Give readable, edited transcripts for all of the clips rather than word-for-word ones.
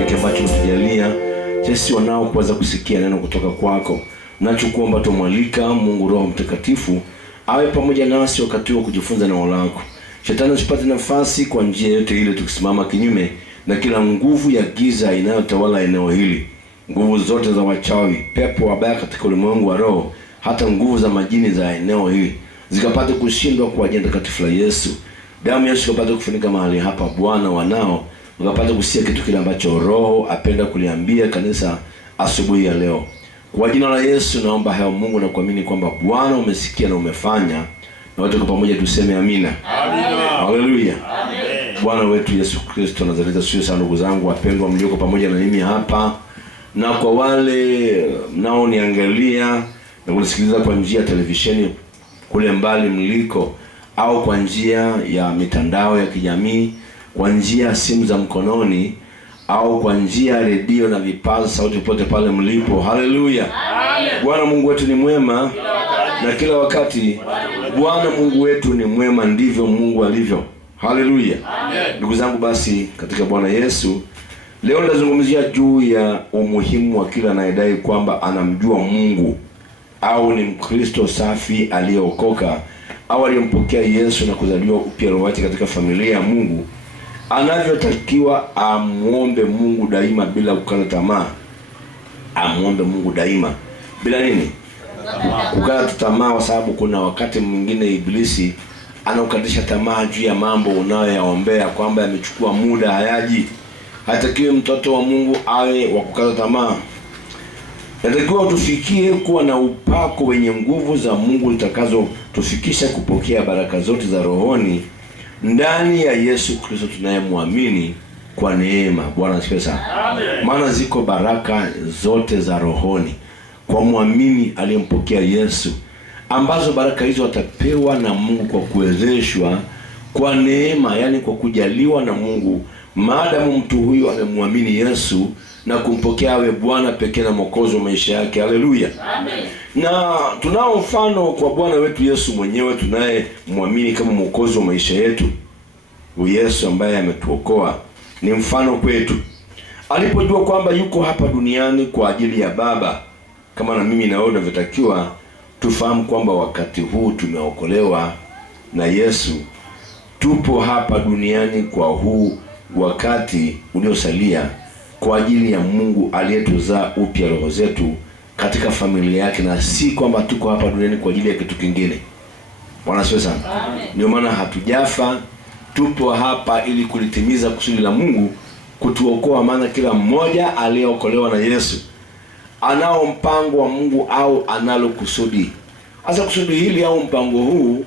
kibali ambacho umetujalia sisi wanao kuweza kusikia neno kutoka kwako. Nachokuomba tumwalika Mungu Roho Mtakatifu awe pamoja nasi wakati wa kujifunza neno lako. Shetani usipate nafasi kwa njia yote ile, tukisimama kinyume na kila nguvu ya giza inayotawala eneo hili, nguvu zote za wachawi, pepo wabaya katika ulimwengu wa roho, hata nguvu za majini za eneo hili zikapate kushindwa kwa jina takatifu la Yesu. Damu ya Yesu ikapate kufunika mahali hapa Bwana, wanao ukapate kusikia kitu kile ambacho Roho apenda kuliambia kanisa asubuhi ya leo. Kwa jina la Yesu naomba hayo Mungu, na kuamini kwamba Bwana umesikia na umefanya, na wote kwa pamoja tuseme amina. Amina. Haleluya. Amen. Bwana wetu Yesu Kristo Nazareti, sio sana ndugu zangu wapendwa mlioko pamoja na mimi hapa, na kwa wale mnao niangalia na kunisikiliza kwa njia ya televisheni kule mbali mliko, au kwa njia ya mitandao ya kijamii, kwa njia ya simu za mkononi, au kwa njia ya redio na vipaza sauti, pote pale mlipo. Haleluya. Bwana Mungu wetu ni mwema na kila wakati. Bwana Mungu wetu ni mwema, ndivyo Mungu alivyo. Haleluya. Ndugu zangu, basi katika Bwana Yesu leo nitazungumzia juu ya umuhimu wa kila anayedai kwamba anamjua Mungu, au ni Mkristo safi aliyeokoka, au aliyempokea Yesu na kuzaliwa upya roho wake katika familia ya Mungu, anavyotakiwa amuombe Mungu daima bila kukata tamaa. Amuombe Mungu daima bila nini? Kukata tamaa, kwa sababu kuna wakati mwingine Ibilisi anaukatisha tamaa juu ya mambo unayoyaombea kwamba yamechukua muda, hayaji. Hatakiwi mtoto wa Mungu awe wa kukata tamaa. Natakiwa tufikie kuwa na upako wenye nguvu za Mungu litakazo tufikisha kupokea baraka zote za rohoni ndani ya Yesu Kristo tunayemwamini kwa neema. Bwana asifiwe sana. Amen. Maana ziko baraka zote za rohoni kwa muamini aliyempokea Yesu, ambazo baraka hizo atapewa na Mungu kwa kuwezeshwa kwa neema, yani kwa kujaliwa na Mungu, maadamu mtu huyu amemwamini Yesu na kumpokea awe Bwana pekee na Mwokozi wa maisha yake. Haleluya. Amen. Na tunao mfano kwa Bwana wetu Yesu mwenyewe tunaye muamini kama Mwokozi wa maisha yetu. Yesu ambaye ametuokoa ni mfano kwetu. Alipojua kwamba yuko hapa duniani kwa ajili ya Baba, kama na mimi na wewe tunavyotakiwa tufahamu kwamba wakati huu tumeokolewa na Yesu, tupo hapa duniani kwa huu wakati uliosalia kwa ajili ya Mungu aliyetuzaa upya roho zetu katika familia yake, na si kwamba tuko hapa duniani kwa ajili ya kitu kingine. Bwana asifiwe sana. Ndio maana hatujafa, tupo hapa ili kulitimiza kusudi la Mungu kutuokoa, maana kila mmoja aliyeokolewa na Yesu anao mpango wa Mungu au analo kusudi. Sasa kusudi hili au mpango huu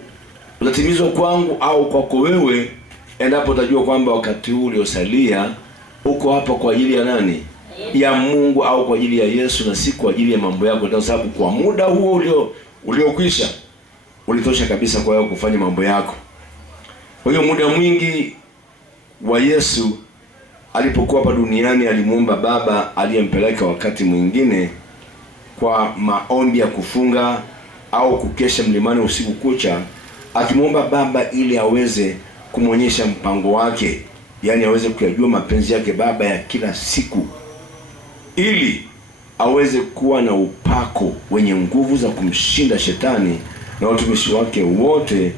utatimizwa kwangu au kwako wewe endapo utajua kwamba wakati huu uliosalia uko hapa kwa ajili ya nani? Ya Mungu, au kwa ajili ya Yesu, na si kwa ajili ya mambo yako, kwa sababu kwa muda huo uliokwisha ulitosha kabisa kwa wewe kufanya mambo yako. Kwa hiyo muda mwingi wa Yesu alipokuwa hapa duniani alimuomba Baba aliyempeleka wakati mwingine kwa maombi ya kufunga au kukesha mlimani usiku kucha, akimuomba Baba ili aweze kumwonyesha mpango wake, yani aweze kuyajua mapenzi yake Baba ya kila siku, ili aweze kuwa na upako wenye nguvu za kumshinda shetani na watumishi wake wote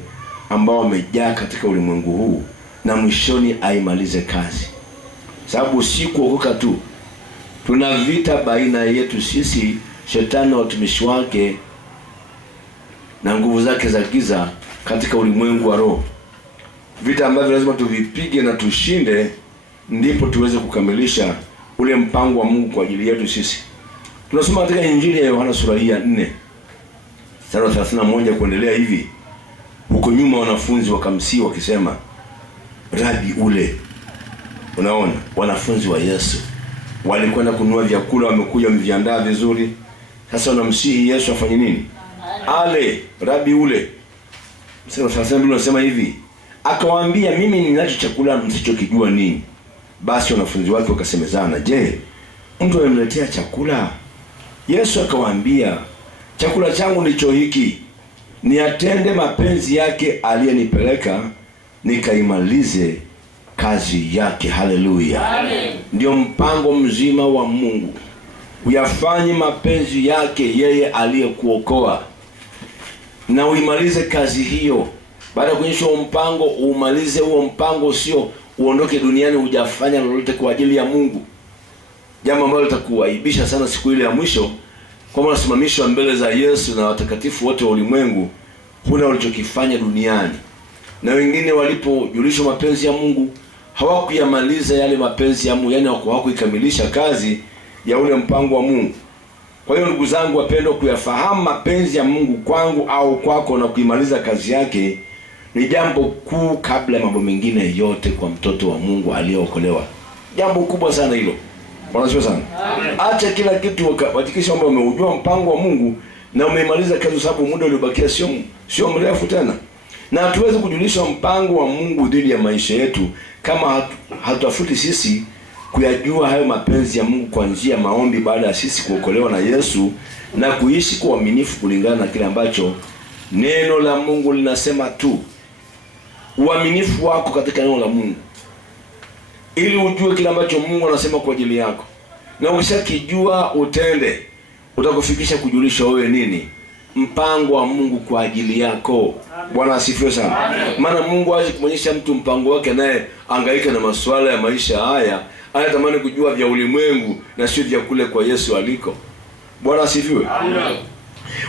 ambao wamejaa katika ulimwengu huu, na mwishoni aimalize kazi. Sababu si kuokoka tu, tuna vita baina yetu sisi, shetani na watumishi wake na nguvu zake za giza katika ulimwengu wa roho, vita ambavyo lazima tuvipige na tushinde, ndipo tuweze kukamilisha ule mpango wa Mungu kwa ajili yetu sisi. Tunasoma katika Injili ya Yohana sura hii ya 4 mstari wa 31 kuendelea hivi. Huko nyuma wanafunzi wakamsihi wakisema, Rabi ule. Unaona, wanafunzi wa Yesu walikwenda kununua vyakula, wamekuja wameviandaa vizuri. Sasa wanamsihi Yesu afanye nini? Ale. Rabi ule. Sasa unasema hivi, akawaambia, mimi ninacho chakula msichokijua ninyi. Basi wanafunzi wake wakasemezana, je, mtu amemletea chakula? Yesu akawaambia, chakula changu ndicho hiki, niatende mapenzi yake aliyenipeleka nikaimalize kazi yake. Haleluya. Amen. ndio mpango mzima wa Mungu, uyafanye mapenzi yake yeye aliyekuokoa, na uimalize kazi hiyo. Baada ya kuonyesha mpango, umalize huo mpango, sio uondoke duniani hujafanya lolote kwa ajili ya Mungu, jambo ambalo litakuaibisha sana siku ile ya mwisho, kwamba unasimamishwa mbele za Yesu na watakatifu wote wa ulimwengu, huna ulichokifanya duniani. Na wengine walipojulishwa mapenzi ya Mungu hawakuyamaliza yale mapenzi ya Mungu, yani hawakuikamilisha kazi ya ule mpango wa Mungu. Kwa hiyo ndugu zangu wapendwa, kuyafahamu mapenzi ya Mungu kwangu au kwako na kuimaliza kazi yake ni jambo kuu kabla ya mambo mengine yote kwa mtoto wa Mungu aliyeokolewa. Jambo kubwa sana hilo. Bwana sio sana. Acha kila kitu, hakikisha kwamba umeujua mpango wa Mungu na umeimaliza kazi, sababu muda uliobakia sio mrefu tena. Na hatuwezi kujulisha mpango wa Mungu dhidi ya maisha yetu kama hatutafuti sisi kuyajua hayo mapenzi ya Mungu kwa njia ya maombi, baada ya sisi kuokolewa na Yesu na kuishi kwa uaminifu kulingana na kile ambacho neno la Mungu linasema tu. Uaminifu wako katika neno la Mungu, ili ujue kile ambacho Mungu anasema kwa ajili yako, na ukishakijua utende, utakufikisha kujulisha wewe nini mpango wa Mungu kwa ajili yako. Bwana asifiwe sana. Maana Mungu hawezi kumonyesha mtu mpango wake naye hangaika na masuala ya maisha haya, anatamani kujua vya ulimwengu na sio vya kule kwa Yesu aliko. Bwana asifiwe.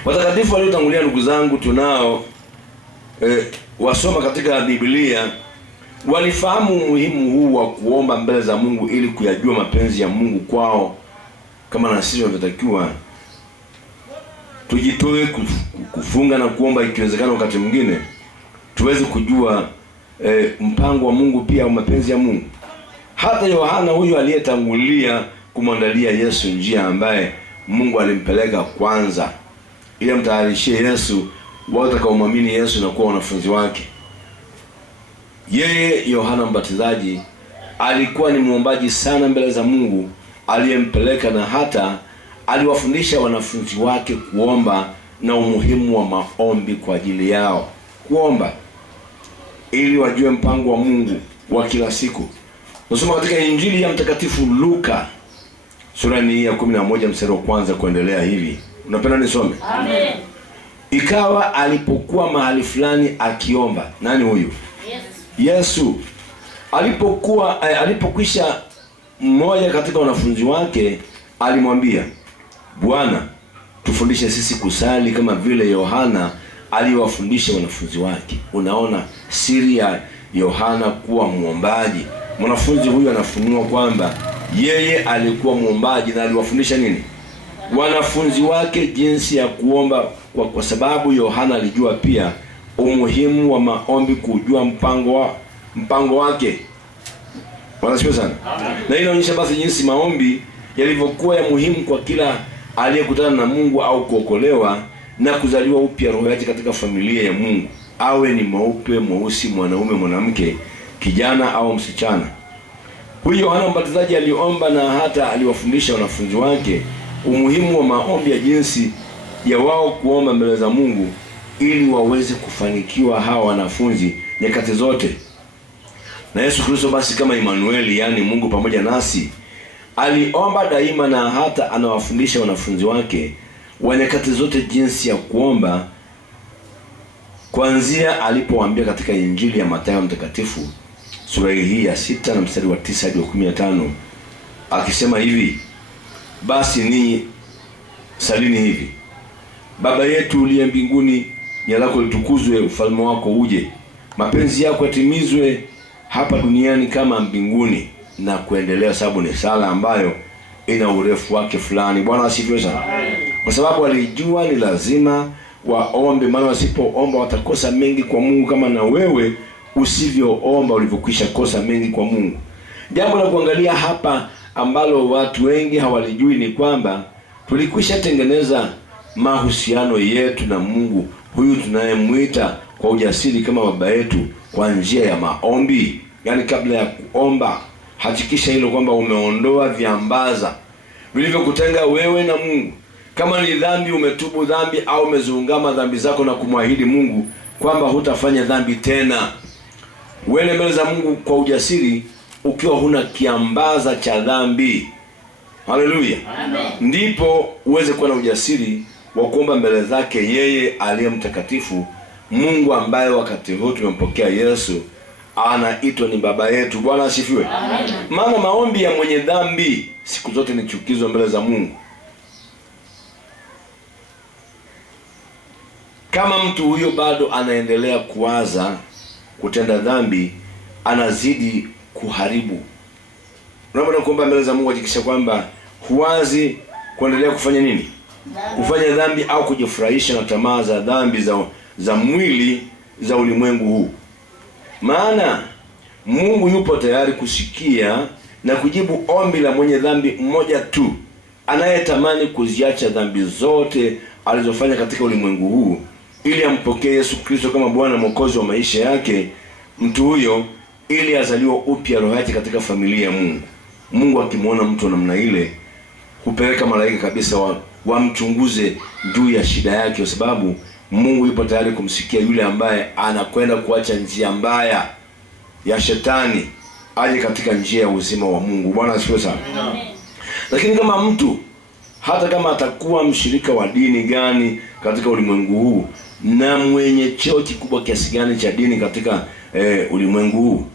Watakatifu waliotangulia ndugu zangu tunao wasoma katika Biblia walifahamu umuhimu huu wa kuomba mbele za Mungu ili kuyajua mapenzi ya Mungu kwao, kama na sisi tunatakiwa tujitoe kufunga na kuomba, ikiwezekana wakati mwingine tuweze kujua mpango wa Mungu pia au mapenzi ya Mungu. Hata Yohana huyu aliyetangulia kumwandalia Yesu njia, ambaye Mungu alimpeleka kwanza ili amtayarishie Yesu wao watakaomwamini Yesu na kuwa wanafunzi wake. Yeye Yohana Mbatizaji alikuwa ni muombaji sana mbele za Mungu aliyempeleka, na hata aliwafundisha wanafunzi wake kuomba na umuhimu wa maombi kwa ajili yao, kuomba ili wajue mpango wa Mungu wa kila siku. Nasoma katika Injili ya Mtakatifu Luka sura ya 11 mstari wa kwanza kuendelea hivi. Unapenda nisome? Amen. Ikawa alipokuwa mahali fulani akiomba. Nani huyu? Yesu. Alipokwisha, mmoja katika wanafunzi wake alimwambia, Bwana, tufundishe sisi kusali kama vile Yohana aliwafundisha wanafunzi wake. Unaona siri ya Yohana kuwa muombaji. Mwanafunzi huyu anafunua kwamba yeye alikuwa muombaji na aliwafundisha nini? Wanafunzi wake jinsi ya kuomba, kwa sababu Yohana alijua pia umuhimu wa maombi, kujua mpango wake. Wanasikia sana. Na hii inaonyesha basi jinsi maombi yalivyokuwa ya muhimu kwa kila aliyekutana na Mungu au kuokolewa na kuzaliwa upya roho yake katika familia ya Mungu, awe ni mweupe, mweusi, mwanaume, mwanamke, kijana au msichana. Huyu Yohana Mbatizaji aliomba na hata aliwafundisha wanafunzi wake umuhimu wa maombi, ya jinsi ya wao kuomba mbele za Mungu ili waweze kufanikiwa hawa wanafunzi nyakati zote. Na Yesu Kristo basi kama Emmanuel, yani Mungu pamoja nasi, aliomba daima na hata anawafundisha wanafunzi wake wa nyakati zote jinsi ya kuomba, kuanzia alipowaambia katika Injili ya Mathayo Mtakatifu sura hii ya 6 na mstari wa 9 hadi 15, akisema hivi: basi ni salini hivi: Baba yetu uliye mbinguni, jina lako litukuzwe, ufalme wako uje, mapenzi yako yatimizwe hapa duniani kama mbinguni, na kuendelea, sababu ni sala ambayo ina urefu wake fulani. Bwana asifiwe sana. Kwa sababu alijua ni lazima waombe, maana wasipoomba watakosa mengi kwa Mungu, kama na wewe usivyoomba ulivyokwisha kosa mengi kwa Mungu. Jambo la kuangalia hapa ambalo watu wengi hawalijui ni kwamba tulikwisha tengeneza mahusiano yetu na Mungu huyu tunayemwita kwa ujasiri kama baba yetu kwa njia ya maombi. Yaani kabla ya kuomba, hakikisha hilo kwamba umeondoa viambaza vilivyokutenga wewe na Mungu. Kama ni dhambi, umetubu dhambi au umeziungama dhambi zako na kumwahidi Mungu kwamba hutafanya dhambi tena. Uende mbele za Mungu kwa ujasiri, ukiwa huna kiambaza cha dhambi. Haleluya. Amen. Ndipo uweze kuwa na ujasiri wa kuomba mbele zake yeye aliye mtakatifu, Mungu ambaye wakati huu tumempokea Yesu anaitwa ni baba yetu. Bwana asifiwe. Amen. Maana maombi ya mwenye dhambi siku zote ni chukizo mbele za Mungu. Kama mtu huyo bado anaendelea kuwaza kutenda dhambi, anazidi kuharibu. Unapoenda kuomba mbele za Mungu, hakikisha kwamba huwazi kuendelea kufanya nini? Kufanya dhambi au kujifurahisha na tamaa za dhambi za mwili za ulimwengu huu. Maana Mungu yupo tayari kusikia na kujibu ombi la mwenye dhambi mmoja tu, anayetamani kuziacha dhambi zote alizofanya katika ulimwengu huu, ili ampokee Yesu Kristo kama Bwana Mwokozi wa maisha yake. Mtu huyo ili azaliwe upya roho yake katika familia ya Mungu. Mungu akimwona mtu namna ile, hupeleka malaika kabisa wamchunguze juu ya shida yake, kwa sababu Mungu yupo tayari kumsikia yule ambaye anakwenda kuacha njia mbaya ya shetani aje katika njia ya uzima wa Mungu. Bwana asifiwe sana. Amen. Lakini kama mtu hata kama atakuwa mshirika wa dini gani katika ulimwengu huu na mwenye cheo kikubwa kiasi gani cha dini katika ulimwengu huu,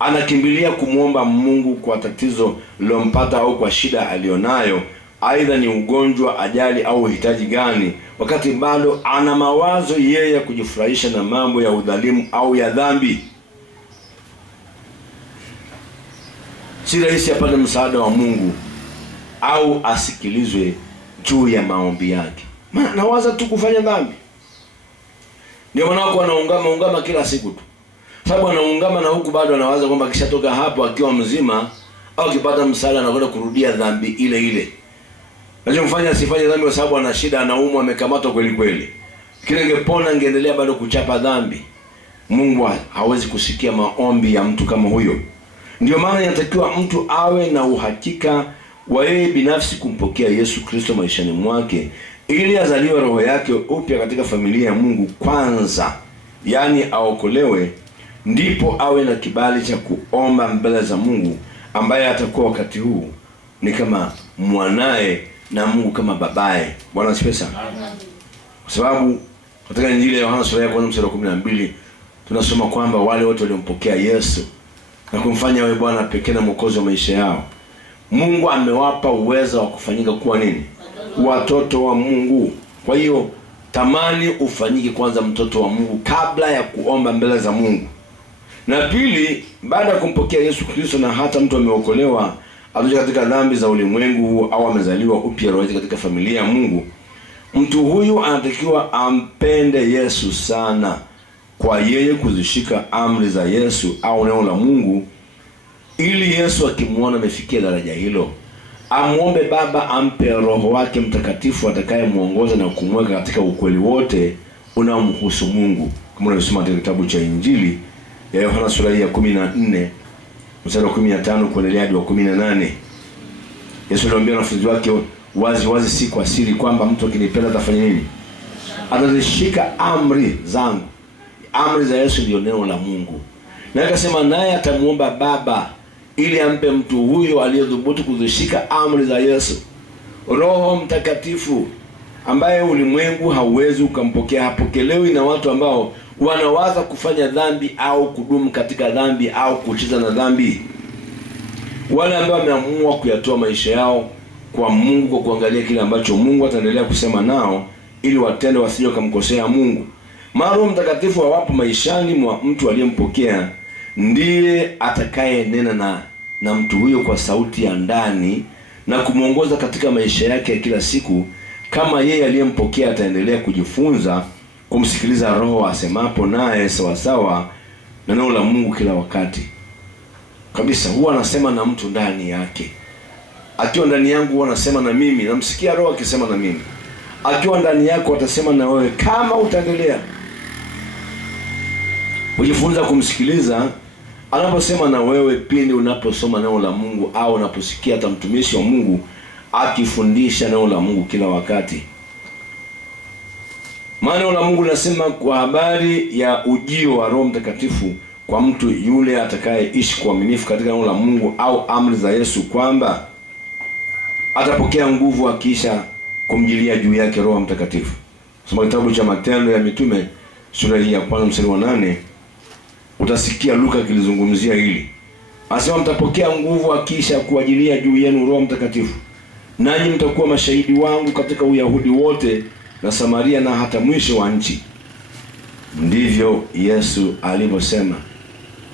anakimbilia kumwomba Mungu kwa tatizo lilompata au kwa shida alionayo, aidha ni ugonjwa, ajali au uhitaji gani, wakati bado ana mawazo yeye ya kujifurahisha na mambo ya udhalimu au ya dhambi, si rahisi apate msaada wa Mungu au asikilizwe juu ya maombi yake. Maana nawaza tu kufanya dhambi. Ndio maana wako anaungama kila siku tu. Sababu anaungama na huku bado anawaza kwamba akishatoka hapo akiwa mzima au akipata msaada anakwenda kurudia dhambi ile ile. Anachomfanya asifanye dhambi kwa sababu ana shida, anaumwa, amekamatwa kweli kweli. Lakini angepona angeendelea bado kuchapa dhambi. Mungu hawezi kusikia maombi ya mtu kama huyo. Ndio maana inatakiwa mtu awe na uhakika wa yeye binafsi kumpokea Yesu Kristo maishani mwake, ili azaliwe roho yake upya katika familia ya Mungu kwanza, yaani aokolewe, ndipo awe na kibali cha kuomba mbele za Mungu, ambaye atakuwa wakati huu ni kama mwanae na Mungu kama babaye. Bwana asifiwe sana. Kwa sababu katika Injili ya Yohana sura ya 1 mstari wa 12 tunasoma kwamba wale wote waliompokea Yesu na kumfanya awe Bwana pekee na Mwokozi wa maisha yao, Mungu amewapa uwezo wa kufanyika kuwa nini? Watoto wa Mungu. Kwa hiyo tamani ufanyike kwanza mtoto wa Mungu kabla ya kuomba mbele za Mungu. Na pili, baada ya kumpokea Yesu Kristo na hata mtu ameokolewa, atoka katika dhambi za ulimwengu au amezaliwa upya roho katika familia ya Mungu, mtu huyu anatakiwa ampende Yesu sana kwa yeye kuzishika amri za Yesu au neno la Mungu, ili Yesu akimwona amefikia daraja hilo, amuombe Baba ampe Roho wake Mtakatifu atakayemuongoza na kumweka katika ukweli wote unaomhusu Mungu. Kama unavyosoma katika kitabu cha Injili ya Yohana sura ya 14 mstari wa 15 kuendelea hadi wa 18. Yesu aliwaambia wanafunzi wake wazi wazi, si kwa siri, kwamba mtu akinipenda atafanya nini? Atazishika amri zangu. Amri za Yesu ndio neno la Mungu. Na akasema naye atamuomba Baba ili ampe mtu huyo aliyedhubutu kuzishika amri za Yesu Roho Mtakatifu, ambaye ulimwengu hauwezi ukampokea. Hapokelewi na watu ambao wanawaza kufanya dhambi au kudumu katika dhambi au kucheza na dhambi. Wale ambao wameamua kuyatoa maisha yao kwa Mungu kwa kuangalia kile ambacho Mungu ataendelea kusema nao, ili watende wasije kumkosea Mungu. Roho Mtakatifu hawapo maishani mwa mtu aliyempokea, ndiye atakaye nena na mtu huyo kwa sauti ya ndani na kumuongoza katika maisha yake ya kila siku, kama yeye aliyempokea ataendelea kujifunza kumsikiliza Roho asemapo naye sawasawa na neno la Mungu kila wakati. Kabisa huwa anasema na mtu ndani yake. Akiwa ndani yangu huwa anasema na mimi, namsikia Roho akisema na mimi. Akiwa ndani yako atasema na wewe kama utaendelea kujifunza kumsikiliza anaposema na wewe pindi unaposoma neno la Mungu au unaposikia hata mtumishi wa Mungu akifundisha neno la Mungu kila wakati. Maana neno la Mungu linasema kwa habari ya ujio wa Roho Mtakatifu kwa mtu yule atakayeishi kwa uaminifu katika neno la Mungu au amri za Yesu, kwamba atapokea nguvu akisha kumjilia juu yake Roho Mtakatifu. Soma kitabu cha Matendo ya Mitume sura hii ya 1 mstari wa 8, utasikia Luka akilizungumzia hili. Anasema mtapokea nguvu akisha kuajilia juu yenu Roho Mtakatifu, nanyi mtakuwa mashahidi wangu katika Uyahudi wote na Samaria na hata mwisho wa nchi. Ndivyo Yesu alivyosema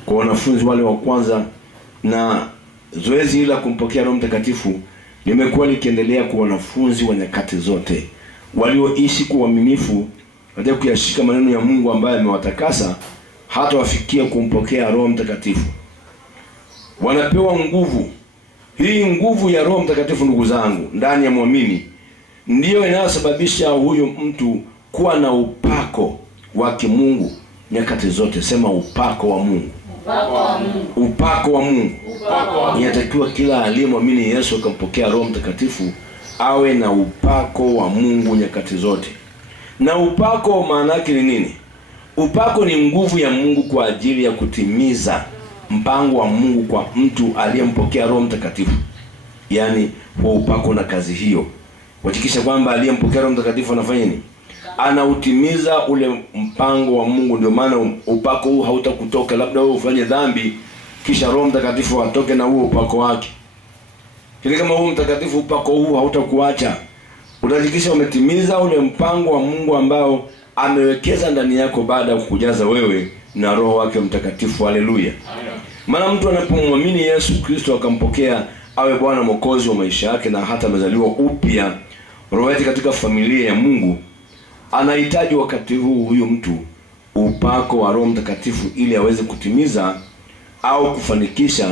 kwa wanafunzi wale wa kwanza, na zoezi la kumpokea Roho Mtakatifu limekuwa likiendelea kwa wanafunzi wa nyakati zote walioishi kwa uaminifu katika kuyashika maneno ya Mungu ambaye amewatakasa hata wafikia kumpokea Roho Mtakatifu. Wanapewa nguvu. Hii nguvu ya Roho Mtakatifu, ndugu zangu, ndani ya muamini ndiyo inayosababisha huyo mtu kuwa na upako wa kimungu nyakati zote. Sema upako wa Mungu. Upako wa Mungu. Upako wa Mungu. Inatakiwa kila aliyemwamini Yesu akampokea Roho Mtakatifu awe na upako wa Mungu nyakati zote. Na upako maana yake ni nini? Upako ni nguvu ya Mungu kwa ajili ya kutimiza mpango wa Mungu kwa mtu aliyempokea Roho Mtakatifu. Yaani kwa upako na kazi hiyo kuhakikisha kwamba aliyempokea Roho Mtakatifu anafanya nini? Anautimiza ule mpango wa Mungu. Ndio maana upako huu hautakutoka labda wewe ufanye dhambi kisha Roho Mtakatifu atoke na huo upako wake. Kile kama huo mtakatifu upako huu hautakuacha. Utahakikisha umetimiza ule mpango wa Mungu ambao amewekeza ndani yako baada ya kukujaza wewe na Roho wake Mtakatifu. Haleluya. Maana mtu anapomwamini Yesu Kristo akampokea awe Bwana Mwokozi wa maisha yake na hata amezaliwa upya roho yake katika familia ya Mungu, anahitaji wakati huu huyu mtu upako wa Roho Mtakatifu ili aweze kutimiza au kufanikisha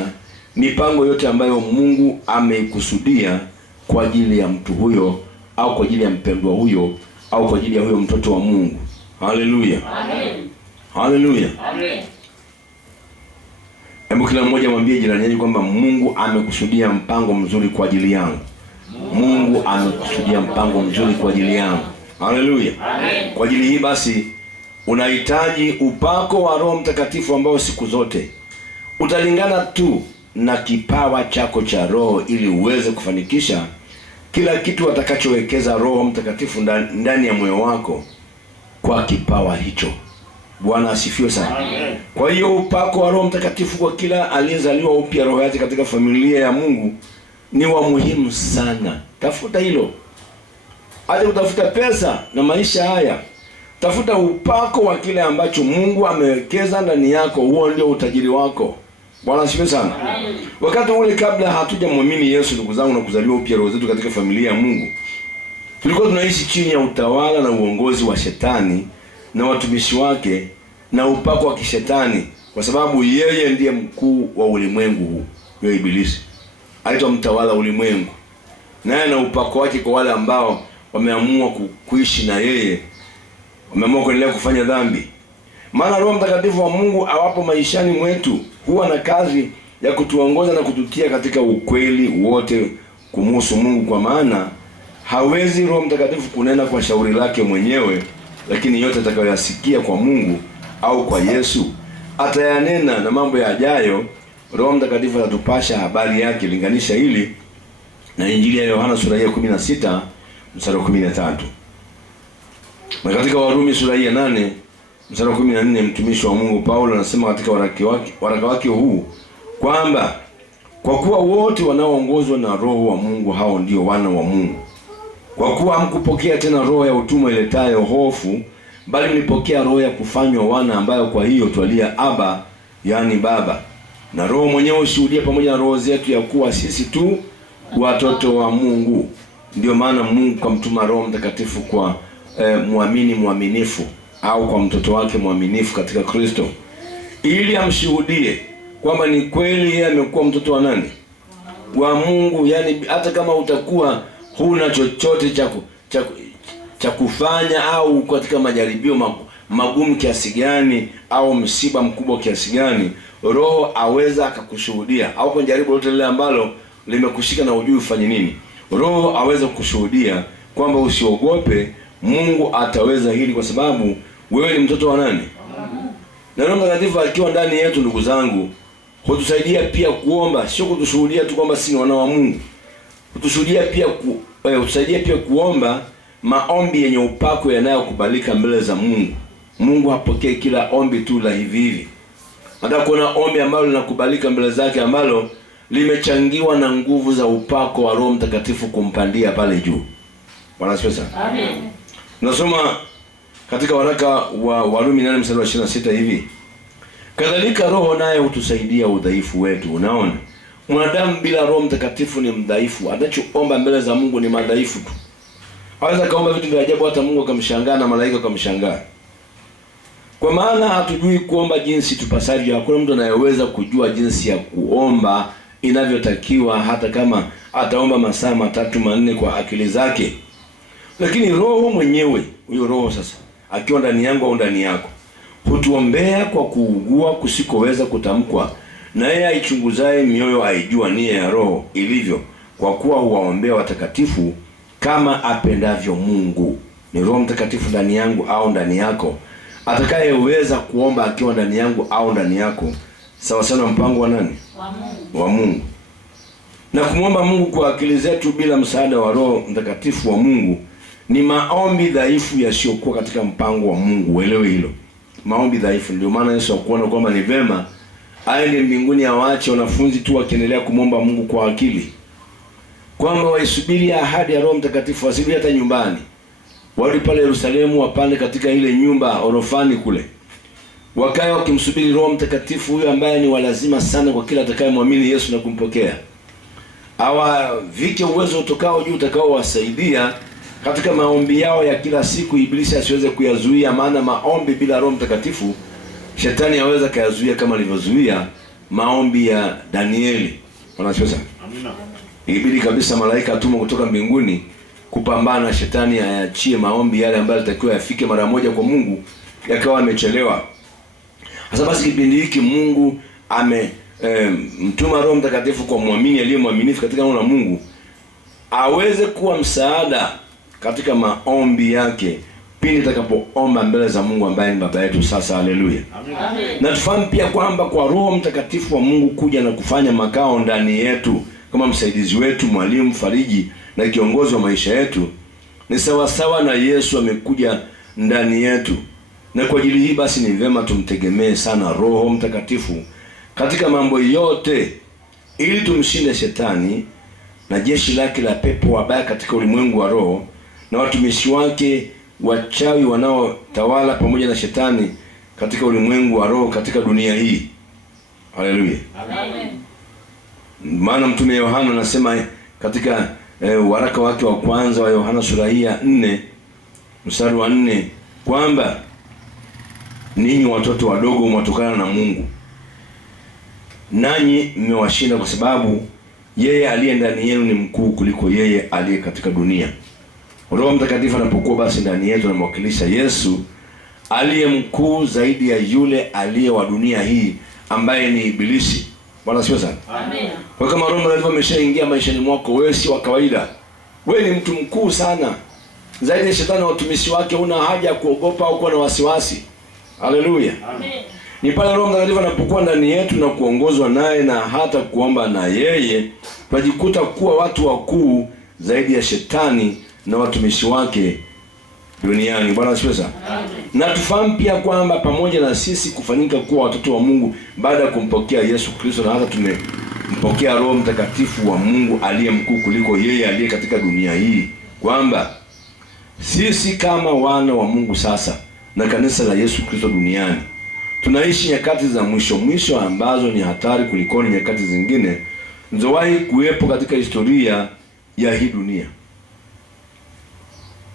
mipango yote ambayo Mungu ameikusudia kwa ajili ya mtu huyo au kwa ajili ya mpendwa huyo au kwa ajili ya huyo mtoto wa Mungu. Haleluya. Amen. Haleluya. Amen. Hebu kila mmoja mwambie jirani yake kwamba Mungu amekusudia mpango mzuri kwa ajili yangu. Mungu amekusudia mpango mzuri kwa ajili yangu. Haleluya. Amen. Kwa ajili hii basi unahitaji upako wa Roho Mtakatifu ambao siku zote utalingana tu na kipawa chako cha roho ili uweze kufanikisha kila kitu atakachowekeza Roho Mtakatifu ndani ya moyo wako kwa kipawa hicho. Bwana asifiwe sana. Amen. Kwa hiyo upako wa Roho Mtakatifu kwa kila aliyezaliwa upya roho yake katika familia ya Mungu ni wa muhimu sana. Tafuta hilo. Acha utafuta pesa na maisha haya. Tafuta upako wa kile ambacho Mungu amewekeza ndani yako. Huo ndio utajiri wako. Bwana asifiwe sana. Amen. Wakati ule kabla hatujamwamini Yesu, ndugu zangu, na kuzaliwa upya roho zetu katika familia ya Mungu, tulikuwa tunaishi chini ya utawala na uongozi wa Shetani na watumishi wake na upako wa kishetani, kwa sababu yeye ndiye mkuu wa ulimwengu huu. Yeye Ibilisi aitwa mtawala ulimwengu, naye na upako wake kwa wale ambao wameamua kuishi na yeye, wameamua kuendelea kufanya dhambi. Maana Roho Mtakatifu wa Mungu awapo maishani mwetu huwa na kazi ya kutuongoza na kututia katika ukweli wote kumhusu Mungu, kwa maana hawezi Roho Mtakatifu kunena kwa shauri lake mwenyewe, lakini yote atakayoyasikia kwa Mungu au kwa Yesu atayanena, na mambo yajayo Roho Mtakatifu atatupasha habari yake. Linganisha hili na Injili ya Yohana sura ya 16 mstari wa 13. Na katika Warumi sura ya 8 mstari wa 14, mtumishi wa Mungu Paulo anasema katika waraka wake huu kwamba kwa kuwa wote wanaoongozwa na Roho wa Mungu hao ndio wana wa Mungu. Kwa kuwa hamkupokea tena roho ya utumwa iletayo hofu, bali mlipokea roho ya kufanywa wana, ambayo kwa hiyo twalia Aba, yani Baba. Na Roho mwenyewe ushuhudia pamoja na roho zetu ya kuwa sisi tu watoto wa Mungu. Ndio maana Mungu kamtuma Roho Mtakatifu kwa muamini mwaminifu au kwa mtoto wake mwaminifu katika Kristo, ili amshuhudie kwamba ni kweli yeye amekuwa mtoto wa nani? Wa Mungu. Yani hata kama utakuwa huna chochote cha kufanya au katika majaribio magumu kiasi gani au msiba mkubwa kiasi gani, Roho aweza akakushuhudia. Au kwa jaribu lote lile ambalo limekushika na hujui ufanye nini, Roho aweza kukushuhudia kwamba usiogope, Mungu ataweza hili, kwa sababu wewe ni mtoto wa nani? Na Roho Mtakatifu akiwa ndani yetu, ndugu zangu, hutusaidia pia kuomba, sio kutushuhudia tu kwamba sisi ni wana wa Mungu. Hutusaidia pia kuomba maombi yenye upako yanayokubalika mbele za Mungu. Mungu hapokee kila ombi tu la hivi hivi. Hata kuna ombi ambalo linakubalika mbele zake, ambalo limechangiwa na nguvu za upako wa Roho Mtakatifu kumpandia pale juu. Bwana asifiwe sana. Amen. Nasoma katika waraka wa Warumi 8:26 hivi: kadhalika Roho naye hutusaidia udhaifu wetu. Unaona, mwanadamu bila Roho Mtakatifu ni mdhaifu. Anachoomba mbele za Mungu ni madhaifu tu. Haweza kaomba vitu vya ajabu hata Mungu akamshangaa na malaika akamshangaa. Kwa maana hatujui kuomba jinsi tupasavyo. Hakuna mtu anayeweza kujua jinsi ya kuomba inavyotakiwa, hata kama ataomba masaa 3-4 kwa akili zake. Lakini Roho mwenyewe, huyo Roho sasa akiwa ndani yangu au ndani yako, hutuombea kwa kuugua kusikoweza kutamkwa, na yeye aichunguzaye mioyo aijua nia ya Roho ilivyo, kwa kuwa huwaombea watakatifu kama apendavyo Mungu. Ni Roho Mtakatifu ndani yangu au ndani yako atakayeweza kuomba akiwa ndani yangu au ndani yako, sawa sana mpango wa nani? Wa Mungu. Na kumwomba Mungu kwa akili zetu bila msaada wa Roho Mtakatifu wa Mungu ni maombi dhaifu yasiyokuwa katika mpango wa Mungu. Uelewe hilo. Maombi dhaifu. Ndio maana Yesu akuona kwamba ni vema aende mbinguni awaache wanafunzi tu wakiendelea kumwomba Mungu kwa akili, kwamba waisubiri ahadi ya Roho Mtakatifu, wasibiri hata nyumbani. Warudi pale Yerusalemu, wapande katika ile nyumba orofani kule, wakae wakimsubiri Roho Mtakatifu, huyo ambaye ni walazima sana kwa kila atakayemwamini Yesu na kumpokea. Awavike uwezo utokao juu utakao wasaidia katika maombi yao ya kila siku, ibilisi asiweze kuyazuia. Maana maombi bila Roho Mtakatifu, shetani aweza kayazuia kama alivyozuia maombi ya Danieli. Wanasikia sana? Amina. Ibidi kabisa malaika atumwe kutoka mbinguni kupambana na shetani, ayaachie maombi yale ambayo yatakiwa yafike mara moja kwa Mungu yakawa amechelewa. Sasa basi kipindi hiki Mungu mtuma Roho Mtakatifu kwa muamini aliye mwaminifu katika neno la Mungu, aweze kuwa msaada katika maombi yake pindi atakapoomba mbele za Mungu ambaye ni baba yetu sasa. Haleluya. Amen. Na tufahamu pia kwamba kwa Roho Mtakatifu wa Mungu kuja na kufanya makao ndani yetu kama msaidizi wetu, mwalimu, fariji na kiongozi wa maisha yetu, ni sawa sawa na Yesu amekuja ndani yetu. Na kwa ajili hii basi ni vema tumtegemee sana Roho Mtakatifu katika mambo yote, ili tumshinde shetani na jeshi lake la pepo wabaya katika ulimwengu wa roho, na watumishi wake wachawi wanaotawala pamoja na shetani katika ulimwengu wa roho katika dunia hii. Haleluya. Amen. Maana mtume Yohana anasema katika waraka wake wa kwanza wa Yohana sura hii ya 4 mstari wa 4 kwamba ninyi watoto wadogo mwatokana na Mungu, nanyi mmewashinda, kwa sababu yeye aliye ndani yenu ni mkuu kuliko yeye aliye katika dunia. Roho Mtakatifu anapokuwa basi ndani yetu, anamwakilisha Yesu aliye mkuu zaidi ya yule aliye wa dunia hii ambaye ni ibilisi. Bwana sio sana. Amen. Kwa kama Roho Mtakatifu ameshaingia maishani mwako, wewe si wa kawaida. Wewe ni mtu mkuu sana zaidi ya shetani na watumishi wake. Una haja ya kuogopa au kuwa na wasiwasi. Haleluya. Amen. Ni pale Roho Mtakatifu anapokuwa ndani yetu na kuongozwa naye na hata kuomba na yeye, tunajikuta kuwa watu wakuu zaidi ya shetani na watumishi wake duniani. Bwana asifiwe sana. Na tufahamu pia kwamba pamoja na sisi kufanyika kuwa watoto wa Mungu baada ya kumpokea Yesu Kristo, na hata tumempokea Roho Mtakatifu wa Mungu aliye mkuu kuliko yeye aliye katika dunia hii, kwamba sisi kama wana wa Mungu sasa na kanisa la Yesu Kristo duniani tunaishi nyakati za mwisho ambazo ni hatari kuliko nyakati zingine zilizowahi kuwepo katika historia ya hii dunia.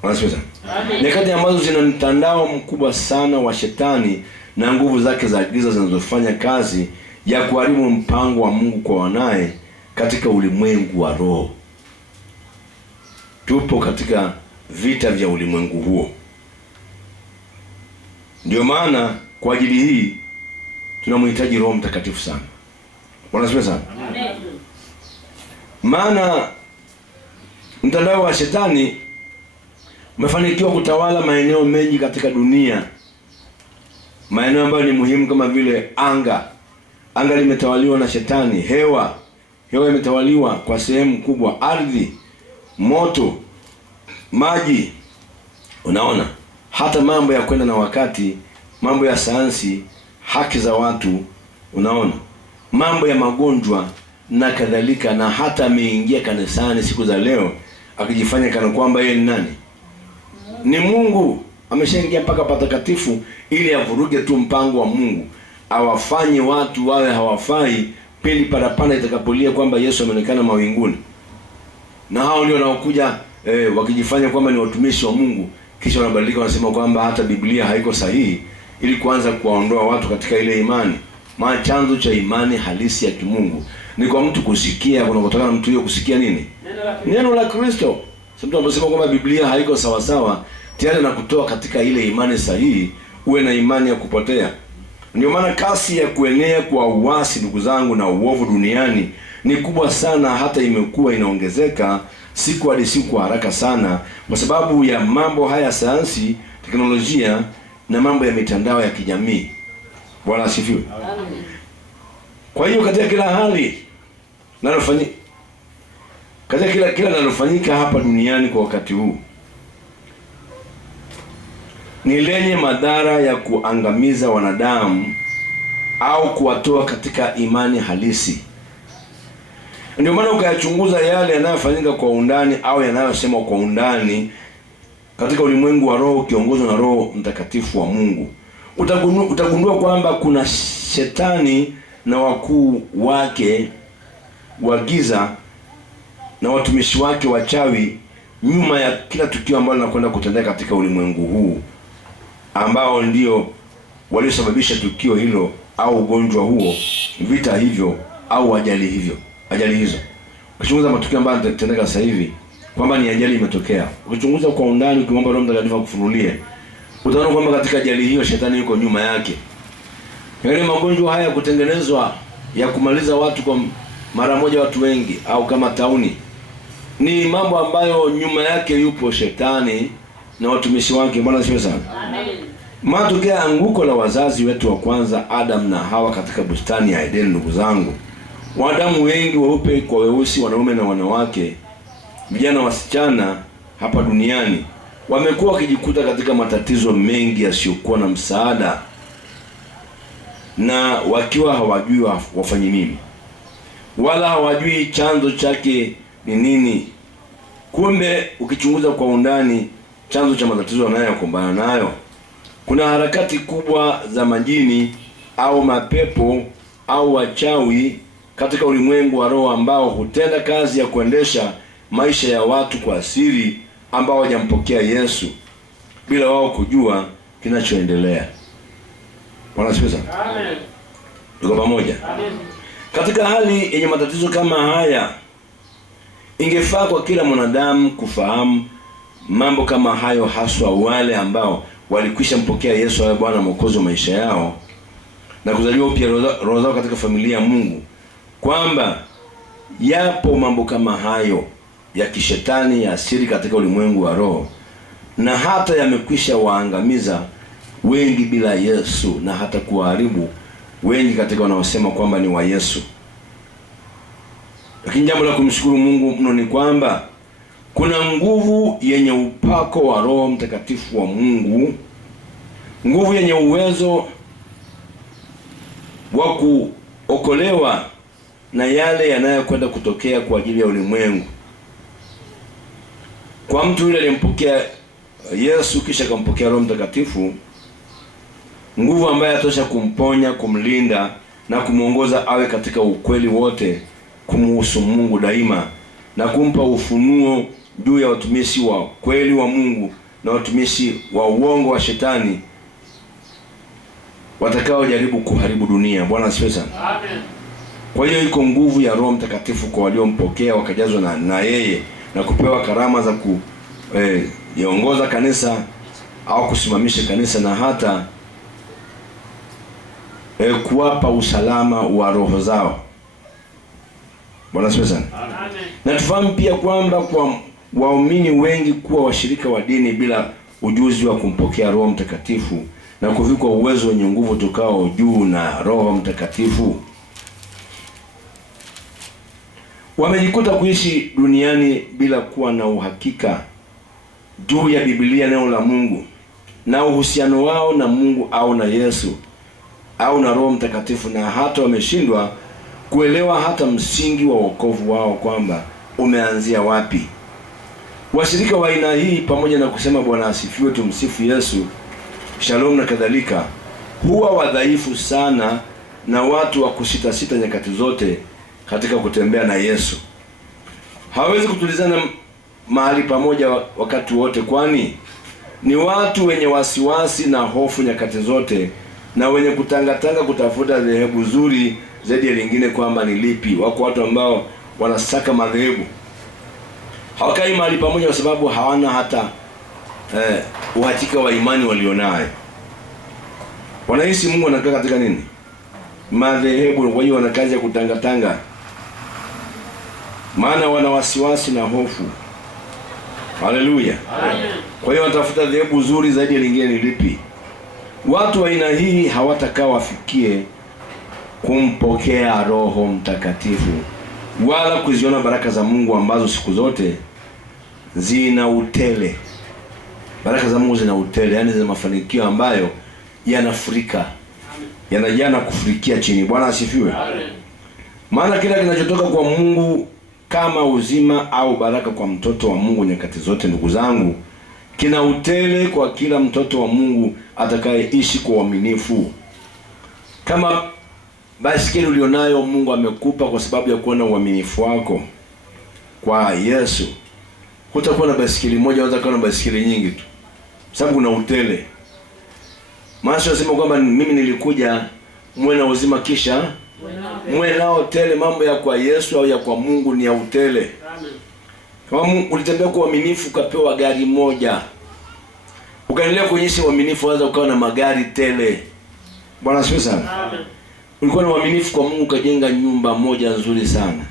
Wanasikia? Nyakati ambazo zina mtandao mkubwa sana wa shetani na nguvu zake za giza zinazofanya kazi ya kuharibu mpango wa Mungu kwa wanae katika ulimwengu wa roho. Tupo katika vita vya ulimwengu huo. Ndio maana kwa ajili hii tunamhitaji Roho Mtakatifu sana. Wanasikia sana? Amen. Maana mtandao wa shetani umefanikiwa kutawala maeneo mengi katika dunia, maeneo ambayo ni muhimu kama vile anga limetawaliwa na shetani, hewa imetawaliwa kwa sehemu kubwa, ardhi, moto, maji. Unaona, hata mambo ya kwenda na wakati, mambo ya sayansi, haki za watu, unaona, mambo ya magonjwa na kadhalika. Na hata ameingia kanisani siku za leo akijifanya kana kwamba yeye ni nani? Ni Mungu. Ameshaingia mpaka patakatifu ili avuruge tu mpango wa Mungu, awafanye watu wawe hawafai pindi parapanda itakapolia kwamba Yesu ameonekana mawinguni. Na hao ndio wanaokuja wakijifanya kwamba ni watumishi wa Mungu, kisha wanabadilika, wanasema kwamba hata Biblia haiko sahihi, ili kuanza kuwaondoa watu katika ile imani. Maana chanzo cha imani halisi ya kimungu ni kwa mtu kusikia, kunakotoka na mtu huyo kusikia nini? Neno la Kristo. Sasa mtu anasema kwamba Biblia haiko sawa sawa, tayari na kutoa katika ile imani sahihi, uwe na imani ya kupotea. Ndio maana kasi ya kuenea kwa uasi, ndugu zangu, na uovu duniani ni kubwa sana, hata imekuwa inaongezeka siku hadi siku haraka sana, kwa sababu ya mambo haya, sayansi, teknolojia na mambo ya mitandao ya kijamii. Bwana asifiwe. Amen. Kwa hiyo katika kila hali linalofanyika, katika kila linalofanyika hapa duniani kwa wakati huu ni lenye madhara ya kuangamiza wanadamu au kuwatoa katika imani halisi. Ndio maana ukayachunguza yale yanayofanyika kwa undani au yanayosemwa kwa undani katika ulimwengu wa roho ukiongozwa na Roho Mtakatifu wa Mungu, utagundua kwamba kuna shetani na wakuu wake wa giza na watumishi wake wachawi nyuma ya kila tukio ambalo linakwenda kutendeka katika ulimwengu huu, ambao ndio waliosababisha tukio hilo au ugonjwa huo, vita hivyo au ajali hizo. Ukichunguza matukio ambayo yanatendeka sasa hivi kwamba ni ajali imetokea, ukichunguza kwa undani, ukimwomba Roho Mtakatifu akufunulie, utaona kwamba katika ajali hiyo shetani yuko nyuma yake. Yale magonjwa haya kutengenezwa ya kumaliza watu kwa mara moja, watu wengi, au kama tauni, ni mambo ambayo nyuma yake yupo shetani na watumishi wake. Bwana asifiwe sana. Amen. Matokeo ya anguko la wazazi wetu wa kwanza, Adam na Hawa, katika bustani ya Edeni, ndugu zangu, wanadamu wengi weupe kwa weusi, wanaume na wanawake, vijana wasichana hapa duniani wamekuwa wakijikuta katika matatizo mengi yasiyokuwa na msaada, na wakiwa hawajui wafanye nini, wala hawajui chanzo chake ni nini. Kumbe ukichunguza kwa undani chanzo cha matatizo wanayokumbana nayo, kuna harakati kubwa za majini au mapepo au wachawi katika ulimwengu wa roho, ambao hutenda kazi ya kuendesha maisha ya watu kwa siri, ambao hawajampokea Yesu, bila wao kujua kinachoendelea. Bwana asifiwe sana. Amen. Tuko pamoja? Amen. Katika hali yenye matatizo kama haya, ingefaa kwa kila mwanadamu kufahamu mambo kama hayo, haswa wale ambao walikwisha mpokea Yesu awe Bwana Mwokozi wa maisha yao na kuzaliwa upya roho zao katika familia ya Mungu, kwamba yapo mambo kama hayo ya kishetani ya asili katika ulimwengu wa roho, na hata yamekwisha waangamiza wengi bila Yesu, na hata kuharibu wengi katika wanaosema kwamba ni wa Yesu. Lakini jambo la kumshukuru Mungu mno ni kwamba kuna nguvu yenye upako wa Roho Mtakatifu wa Mungu, nguvu yenye uwezo wa kuokolewa na yale yanayokwenda kutokea kwa ajili ya ulimwengu. Kwa mtu yule aliyempokea Yesu kisha akampokea Roho Mtakatifu, nguvu ambayo atosha kumponya, kumlinda na kumuongoza awe katika ukweli wote kumuhusu Mungu daima, na kumpa ufunuo juu ya watumishi wa kweli wa Mungu na watumishi wa uongo wa shetani watakao jaribu kuharibu dunia. Bwana asifiwe sana. Amen. Kwa hiyo iko nguvu ya Roho Mtakatifu kwa waliompokea wakajazwa na yeye na kupewa karama za kuongoza kanisa au kusimamisha kanisa, na hata kuwapa usalama wa roho zao. Bwana asifiwe sana. Amen. Na tufahamu pia kwamba kwa waumini wengi kuwa washirika wa dini bila ujuzi wa kumpokea Roho Mtakatifu na kuvikwa uwezo wenye nguvu tukao juu na Roho Mtakatifu. Wamejikuta kuishi duniani bila kuwa na uhakika juu ya Biblia, neno la Mungu, na uhusiano wao na Mungu au na Yesu au na Roho Mtakatifu, na hata wameshindwa kuelewa hata msingi wa wokovu wao kwamba umeanzia wapi. Washirika wa aina hii, pamoja na kusema Bwana asifiwe, tumsifu Yesu, shalom na kadhalika, huwa wadhaifu sana na watu wa kusita nyakati zote katika kutembea na Yesu. Hawezi kutulizana mahali pamoja wakati wote, kwani ni watu wenye wasiwasi na hofu nyakati zote, na wenye kutangatanga kutafuta dhehebu zuri zaidi ya lingine kwamba ni lipi. Wako watu ambao wanasaka madhehebu, hawakai mahali pamoja kwa sababu hawana hata uhakika wa imani walionayo. Wanahisi Mungu anakaa katika nini? Madhehebu. Kwa hiyo wana kazi ya kutangatanga, maana wana wasiwasi na hofu. Haleluya, amen. Kwa hiyo wanatafuta dhehebu zuri zaidi ya lingine ni lipi. Watu wa aina hii hawatakaa wafikie kumpokea Roho Mtakatifu wala kuziona baraka za Mungu ambazo siku zote zina utele. Baraka za Mungu zina utele, yani zina mafanikio ambayo yanafurika, yanajaa na kufurikia chini. Bwana asifiwe. Maana kila kinachotoka kwa Mungu kama uzima au baraka kwa mtoto wa Mungu nyakati zote, ndugu zangu, kina utele kwa kila mtoto wa Mungu atakayeishi kwa uaminifu. Kama baisikeli ulionayo Mungu amekupa kwa sababu ya kuona uaminifu wako kwa Yesu, hutakuwa na baisikeli moja, unaweza kuwa na baisikeli nyingi tu, sababu kuna utele. Maana anasema kwamba mimi nilikuja muwe na uzima kisha muwe nao tele. Mambo ya kwa Yesu au ya kwa Mungu ni ya utele. Kama ulitembea kwa uaminifu ukapewa gari moja, ukaendelea kuonyesha uaminifu, waza ukawa na magari tele. Bwana asifiwe sana. Amen. Ulikuwa na uaminifu kwa Mungu ukajenga nyumba moja nzuri sana,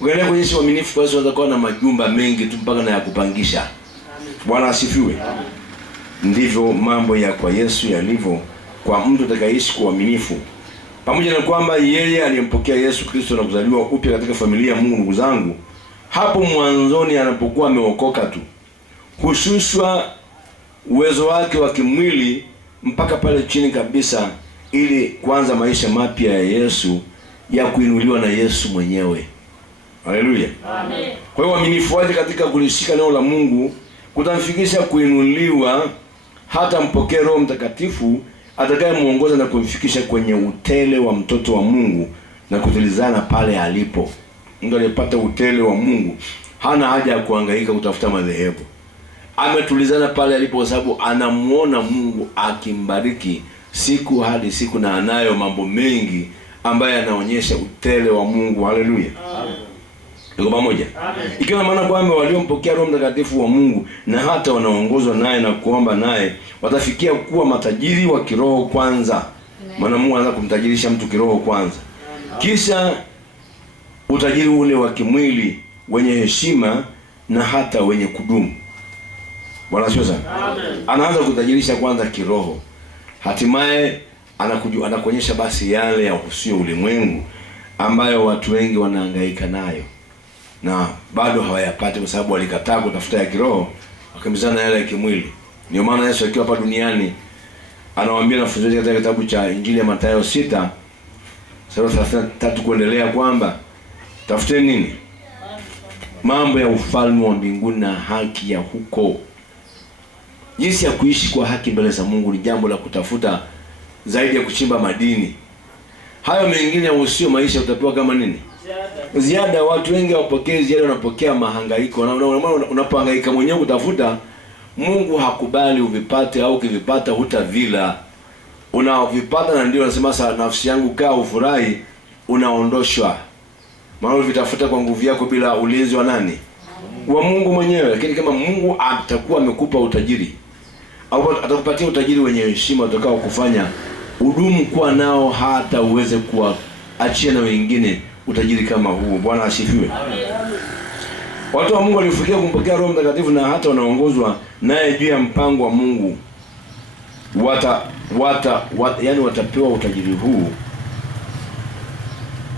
ukaendelea kuonyesha uaminifu kwa Yesu, waza ukawa na majumba mengi tu mpaka na ya kupangisha. Amen. Bwana asifiwe. Amen. Ndivyo mambo ya kwa Yesu yalivyo kwa mtu atakayeishi kwa uaminifu. Pamoja na kwamba yeye aliyempokea Yesu Kristo na kuzaliwa upya katika familia ya Mungu, ndugu zangu, hapo mwanzoni anapokuwa ameokoka tu, hushushwa uwezo wake wa kimwili mpaka pale chini kabisa, ili kuanza maisha mapya ya Yesu, ya kuinuliwa na Yesu mwenyewe. Haleluya. Amen. Kwa hiyo uaminifu wake katika kulishika neno la Mungu kutamfikisha kuinuliwa hata mpokee Roho Mtakatifu atakayemuongoza na kumfikisha kwenye utele wa mtoto wa Mungu na kutilizana pale alipo. Mtu aliyepata utele wa Mungu hana haja ya kuhangaika kutafuta madhehebu. Ametulizana pale alipo kwa sababu anamuona Mungu akimbariki siku hadi siku, na anayo mambo mengi ambayo yanaonyesha utele wa Mungu. Haleluya. Amen. Tuko pamoja? Amen. Ikiwa maana kwamba waliompokea Roho Mtakatifu wa Mungu na hata wanaongozwa naye na kuomba naye watafikia kuwa matajiri wa kiroho kwanza. Maana Mungu anaanza kumtajirisha mtu kiroho kwanza. Amen. Kisha utajiri ule wa kimwili wenye heshima na hata wenye kudumu. Bwana asifiwe sana. Amen. Anaanza kutajirisha kwanza kiroho, hatimaye anakuonyesha basi yale ya usio ulimwengu ambayo watu wengi wanahangaika nayo na bado hawayapati kwa sababu walikataa kutafuta ya kiroho, wakimbizana yale ya kimwili. Ndio maana Yesu akiwa hapa duniani anawaambia wanafunzi wake katika kitabu cha Injili ya Mathayo 6:33 kuendelea kwamba tafuteni nini? Mambo ya ufalme wa mbinguni na haki ya huko. Jinsi ya kuishi kwa haki mbele za Mungu ni jambo la kutafuta zaidi ya kuchimba madini. Hayo mengine usio maisha utapewa kama nini? Ziada. Watu wengi hawapokei ziada, wanapokea mahangaiko. Unapohangaika mwenyewe kutafuta, Mungu hakubali uvipate, au ukivipata hutavila. Unavipata na ndio unasema sasa nafsi yangu kaa ufurahi, unaondoshwa. Maana uvitafuta kwa nguvu yako bila ulinzi wa nani? Wa Mungu mwenyewe. Lakini kama Mungu atakuwa amekupa utajiri, au atakupatia utajiri wenye heshima utakao kufanya udumu kuwa nao hata uweze kuachia na wengine utajiri kama huo. Bwana asifiwe. Amen. Watu wa Mungu walifikia kumpokea Roho Mtakatifu na hata wanaongozwa naye juu ya mpango wa Mungu yani watapewa utajiri huu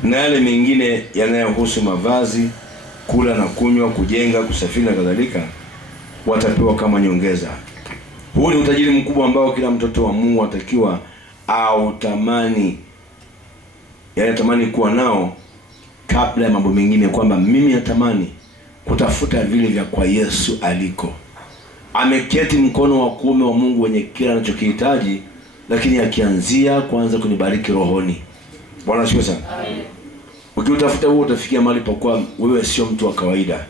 na yale mengine yanayohusu mavazi, kula na kunywa, kujenga, kusafiri na kadhalika, watapewa kama nyongeza. Huu ni utajiri mkubwa ambao kila mtoto wa Mungu atakiwa autamani, tamani kuwa nao kabla ya mambo mengine, kwamba mimi natamani kutafuta vile vya kwa Yesu aliko. Ameketi mkono wa kuume wa Mungu wenye kila anachokihitaji, lakini akianzia kwanza kunibariki rohoni. Bwana asifiwe sana. Amen. Ukiutafuta huo utafikia mahali pa kuwa wewe sio mtu wa kawaida.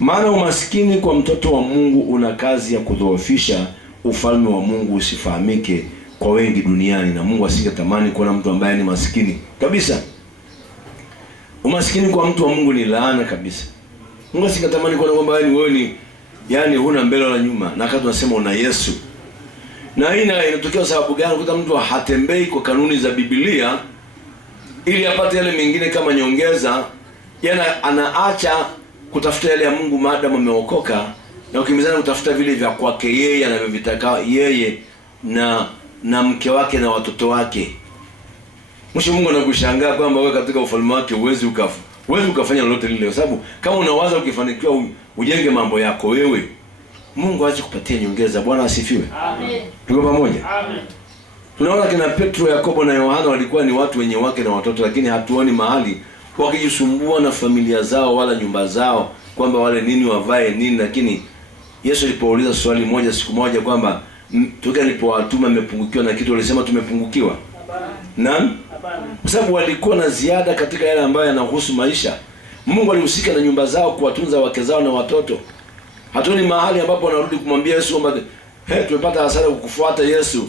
Maana umaskini kwa mtoto wa Mungu una kazi ya kudhoofisha ufalme wa Mungu usifahamike kwa wengi duniani, na Mungu asingetamani kuona mtu ambaye ni maskini kabisa. Umaskini kwa mtu wa Mungu ni laana kabisa. Mungu asingetamani kuona kwamba wewe ni huna mbele wala nyuma, na wakati tunasema una Yesu. Na hii inatokea sababu gani? Kuta mtu hatembei kwa kanuni za Biblia ili apate yale mengine kama nyongeza, anaacha kutafuta yale ya Mungu maadamu ameokoka, na ukimizana kutafuta vile vya kwake yeye anavyovitaka yeye na mke wake na watoto wake. Mwisho Mungu anakushangaa kwamba wewe katika ufalme wake huwezi ukafanya lolote lile, kwa sababu kama unawaza ukifanikiwa ujenge mambo yako wewe, Mungu haachi kupatia nyongeza. Bwana asifiwe. Amen. Tuko pamoja? Amen. Tunaona kina Petro, Yakobo na Yohana walikuwa ni watu wenye wake na watoto, lakini hatuoni mahali wakijisumbua na familia zao wala nyumba zao kwamba wale nini wavae nini. Lakini Yesu alipouliza swali moja siku moja kwamba toka nilipowatuma mmepungukiwa na kitu, walisema tumepungukiwa. Naam? Kwa sababu walikuwa na ziada katika yale ambayo yanahusu maisha. Mungu alihusika na nyumba zao, kuwatunza wake zao na watoto. Hatuoni mahali ambapo wanarudi kumwambia Yesu kwamba tumepata hasara kukufuata Yesu.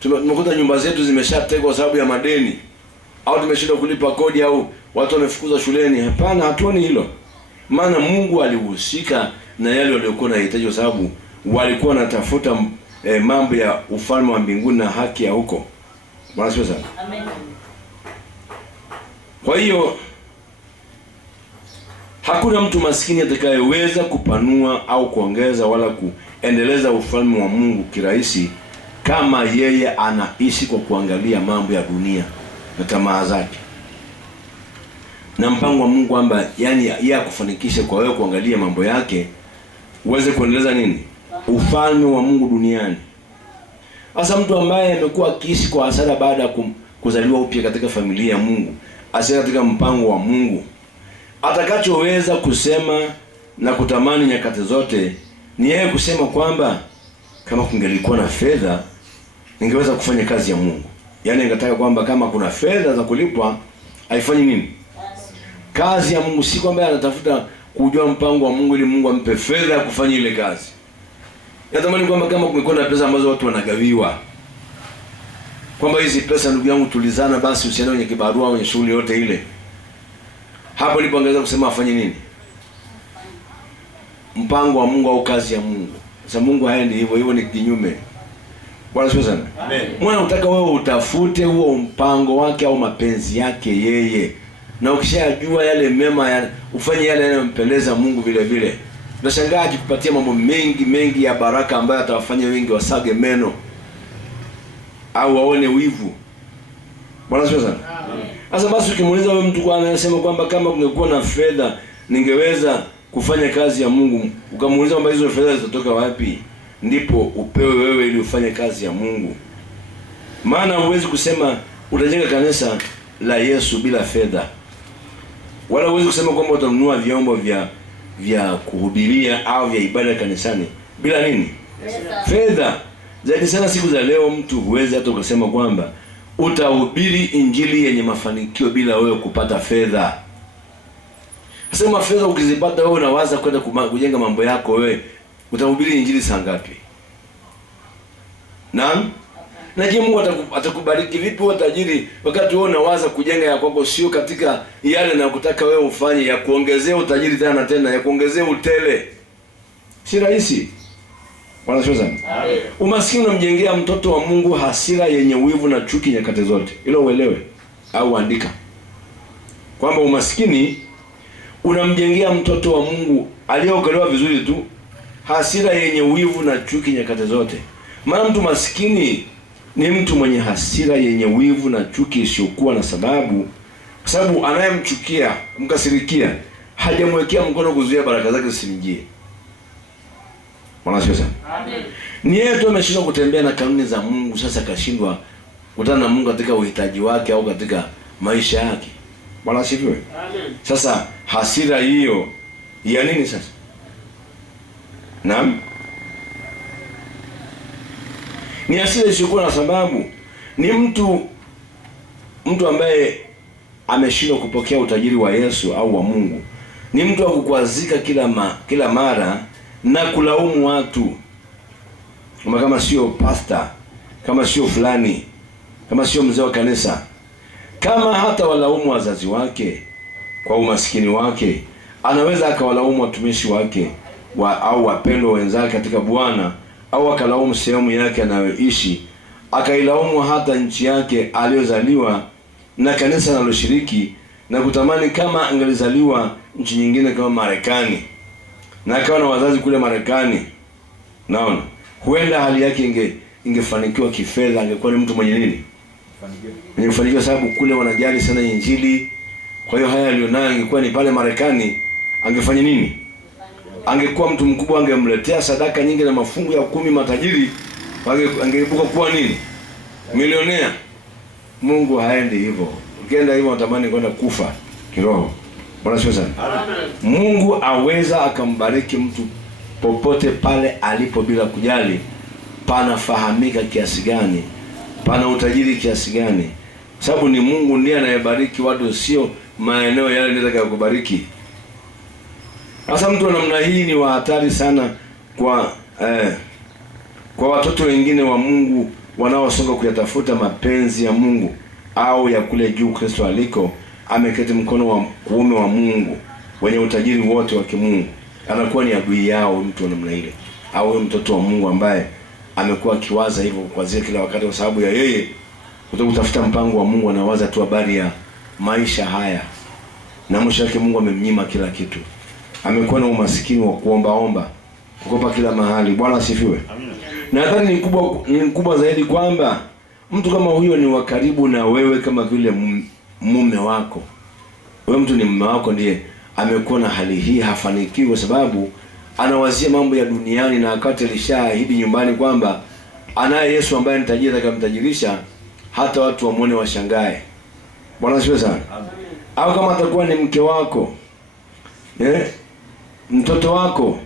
Tumekuta nyumba zetu zimeshatekwa kwa sababu ya madeni, au tumeshindwa kulipa kodi, au watu wamefukuzwa shuleni. Hapana, hatuoni hilo. Maana Mungu alihusika na yale waliokuwa wanahitaji, kwa sababu walikuwa wanatafuta mambo ya ufalme wa mbinguni na haki ya huko. Bwana asifiwe sana. Amen. Kwa hiyo hakuna mtu maskini atakayeweza kupanua au kuongeza wala kuendeleza ufalme wa Mungu kirahisi kama yeye anaishi kwa kuangalia mambo ya dunia na tamaa zake. Na mpango wa Mungu kwamba yeye akufanikishe kwa wewe kuangalia mambo yake uweze kuendeleza nini? Ufalme wa Mungu duniani. Sasa mtu ambaye amekuwa akiishi kwa hasara baada ya kuzaliwa upya katika familia ya Mungu, asiye katika mpango wa Mungu, atakachoweza kusema na kutamani nyakati zote ni yeye kusema kwamba kama kungelikuwa na fedha ningeweza kufanya kazi ya Mungu. Angetaka kwamba kama kuna fedha za kulipwa haifanyi nini? Kazi ya Mungu. Si kwamba anatafuta kujua mpango wa Mungu ili Mungu ampe fedha ya kufanya ile kazi. Natamani kwamba kama kumekuwa na pesa ambazo watu wanagawiwa, kwamba hizi pesa ndugu yangu tulizana, basi usiende kwenye kibarua kwenye shughuli yote ile. Hapo ndipo angeweza kusema afanye nini? Mpango wa Mungu au kazi ya Mungu. Sasa Mungu haendi hivyo, ni kinyume. Bwana asifiwe sana. Amen. Mwana unataka wewe utafute huo mpango wake au mapenzi yake yeye. Na ukishajua yale mema ufanye yale yanayompendeza Mungu vile vile. Unashangaa akikupatia mambo mengi ya baraka ambayo atawafanya wengi wasage meno au waone wivu. Bwana asifiwe sana. Amen. Sasa basi ukimuuliza wewe mtu kwa anasema kwamba kama kungekuwa na fedha ningeweza kufanya kazi ya Mungu, ukamuuliza kwamba hizo fedha zitatoka wapi, ndipo upewe wewe ili ufanye kazi ya Mungu. Maana huwezi kusema utajenga kanisa la Yesu bila fedha. Wala huwezi kusema kwamba utanunua vyombo vya kuhubiria au vya ibada kanisani bila nini? Fedha. Zaidi sana siku za leo mtu huwezi hata ukasema kwamba utahubiri injili yenye mafanikio bila wewe kupata fedha. Sasa fedha ukizipata wewe unawaza kwenda kujenga mambo yako, wewe utahubiri injili saa ngapi? Naam? Na je, Mungu atakubariki vipi wewe tajiri wakati wewe unawaza kujenga ya kwako sio katika yale na kutaka wewe ufanye ya kuongezea utajiri tena ya kuongezea utele? Si rahisi. Bwana asifiwe sana. Amen. Umaskini unamjengea mtoto wa Mungu hasira yenye wivu na chuki nyakati zote. Hilo uelewe au andika. Kwamba umaskini unamjengea mtoto wa Mungu aliyeokolewa vizuri tu hasira yenye wivu na chuki nyakati zote. Maana mtu maskini ni mtu mwenye hasira, yenye wivu na chuki isiyokuwa na sababu, kwa sababu anayemchukia, kumkasirikia, hajamwekea mkono kuzuia baraka zake zisimjie. Bwana asifiwe sana. Amen. Ni yeye tu ameshindwa kutembea na kanuni za Mungu, sasa kashindwa kutana na Mungu katika uhitaji wake au katika maisha yake. Bwana asifiwe. Amen. Sasa hasira hiyo ya nini sasa? Naam. Ni hasira isiyokuwa na sababu. Ni mtu ambaye ameshindwa kupokea utajiri wa Yesu au wa Mungu. Ni mtu wa kukwazika kila mara na kulaumu watu. Kama sio pastor, kama sio fulani, kama sio mzee wa kanisa, kama hata walaumu wazazi wake kwa umaskini wake, anaweza akawalaumu watumishi wake au wapendwa wenzake katika Bwana, au akalaumu sehemu yake anayoishi, akailaumu hata nchi yake aliyozaliwa na kanisa analoshiriki, na kutamani kama angalizaliwa nchi nyingine kama Marekani na akawa na wazazi kule Marekani. Naona huenda hali yake ingefanikiwa kifedha, angekuwa ni mtu mwenye nini? Mwenye kufanikiwa, sababu kule wanajali sana Injili. Kwa hiyo haya alionayo angekuwa ni pale Marekani, angefanya nini? Angekuwa mtu mkubwa, angemletea sadaka nyingi na mafungu ya 10 matajiri, angeibuka kuwa nini? Milionea. Mungu haendi hivyo. Ukienda hivyo unatamani kwenda kufa kiroho. Bwana asifiwe sana. Mungu aweza akambariki mtu popote pale alipo bila kujali panafahamika kiasi gani, pana utajiri kiasi gani. Sababu ni Mungu ndiye anayebariki watu, sio maeneo yale ndiyo atakayokubariki. Sasa mtu wa namna hii ni wa hatari sana kwa watoto wengine wa Mungu wanaosonga kuyatafuta mapenzi ya Mungu au ya kule juu Kristo aliko ameketi mkono wa kuume wa Mungu, wenye utajiri wote wa kimungu. Anakuwa ni adui yao mtu wa namna ile, au mtoto wa Mungu ambaye amekuwa akiwaza hivyo kwa kila wakati, kwa sababu ya yeye kutafuta mpango wa Mungu. Anawaza tu habari ya maisha haya, na mwisho wake Mungu amemnyima kila kitu. Amekuwa na umasikini wa kuomba kukopa kila mahali. Bwana asifiwe. Amina. Nadhani ni kubwa zaidi kwamba mtu kama huyo ni wa karibu na wewe, kama vile mume wako. Wewe mtu ni mume wako, ndiye amekuwa na hali hii, hafanikiwi kwa sababu anawazia mambo ya duniani, na wakati alishaahidi nyumbani kwamba anaye Yesu ambaye ni tajiri atakamtajirisha hata watu wamuone washangae. Bwana asifiwe sana. Amen. Au kama atakuwa ni mke wako, mtoto wako